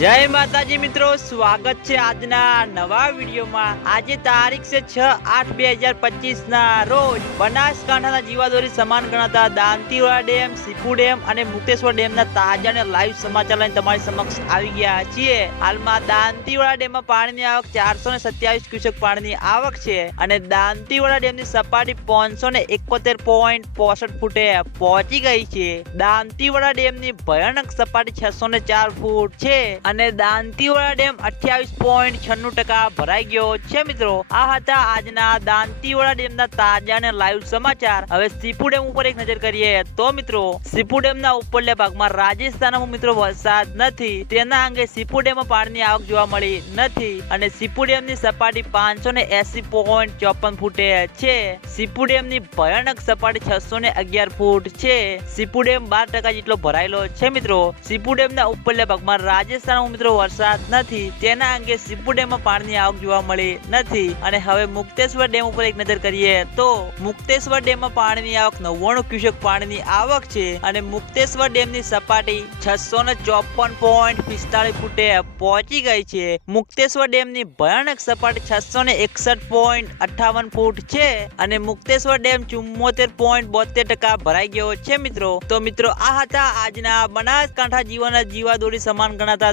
જય માતાજી મિત્રો, સ્વાગત છે આજના નવા વિડીયોમાં. આજે તારીખ છે છ આઠ બે હજાર પચીસ ના રોજ બનાસકાંઠાના જીવાદોરી સમાન ગણાતા દાંતીવાડા ડેમ સીપુ ડેમ અને મુક્તેશ્વર ડેમના તાજા અને લાઈવ સમાચાર લઈને તમારી સમક્ષ આવી ગયા છીએ. હાલમાં દાંતીવાડા ડેમમાં પાણીની આવક ચારસો ને સત્યાવીસ ક્યુસેક પાણીની આવક છે અને દાંતીવાડા ડેમની સપાટી પાંચસો ને એકોતેર પોઈન્ટ પોસઠ ફૂટે પહોંચી ગઈ છે. દાંતીવાડા ડેમની ભયાનક સપાટી છસો ને ચાર ફૂટ છે અને દાંતીવાડા ડેમ અઠ્યાવીસ પોઈન્ટ છન્નું ટકા ભરાઈ ગયો છે મિત્રો. આ હતા આજના દાંતીવાડા ડેમના તાજા અને લાઈવ સમાચાર. હવે સીપુ ડેમ ઉપર એક નજર કરીએ તો મિત્રો, સીપુ ડેમના ઉપરલા ભાગમાં રાજસ્થાનમાં મિત્રો વરસાદ નથી. તેના અંગે સીપુ ડેમમાં પાણીની આવક જોવા મળી નથી અને સીપુ ડેમની સપાટી પાંચસો ને એસી પોઈન્ટ ચોપન ફૂટે છે. સીપુ ડેમની ભયાનક સપાટી છસો ને અગિયાર ફૂટ છે. સીપુ ડેમ બાર ટકા જેટલો ભરાયેલો છે મિત્રો. સીપુ ડેમના ઉપરલા ભાગમાં રાજસ્થાનમાં મિત્રો, વરસાદ નથી. તેના અંગે સીપુ ડેમમાં પાણીની આવક જોવા મળી નથી. અને હવે મુક્તેશ્વર ડેમ ઉપર એક નજર કરીએ તો મુક્તેશ્વર ડેમમાં પાણીની આવક નવ્વાણું ક્યુસેક પાણીની આવક છે. અને મુક્તેશ્વર ડેમની સપાટી છસો ને ચોપન પોઈન્ટ પિસ્તાળીસ ફૂટે પહોંચી ગઈ છે. મુક્તેશ્વર ડેમની ભયાનક સપાટી છસો ને એકસઠ પોઈન્ટ અઠાવન ફૂટ છે. અને મુક્તેશ્વર ડેમ ચુમ્મોતેર પોઈન્ટ બોતેર ટકા ભરાઈ ગયો છે મિત્રો. તો મિત્રો, આ હતા આજના બનાસકાંઠા જીવનના જીવાદોરી સમાન ગણાતા